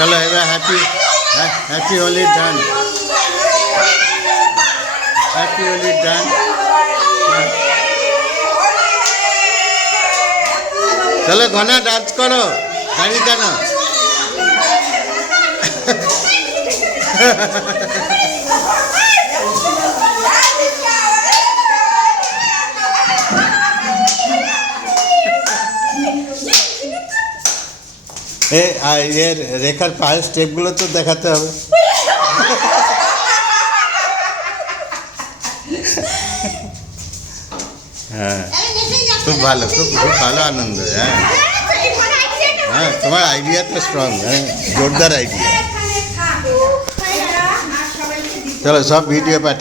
চলো এবার হ্যাপি হোলি ডান, হ্যাপি হোলি ডান। চলো ঘনা ডান্স করো, দাঁড়িয়ে কেন? এর রেখার পায়ের স্টেপগুলো তো দেখাতে হবে। হ্যাঁ খুব ভালো, খুব খুব ভালো আনন্দ। হ্যাঁ হ্যাঁ তোমার আইডিয়া তো স্ট্রং, হ্যাঁ জোরদার আইডিয়া। চলো সব ভিডিও পাঠিয়ে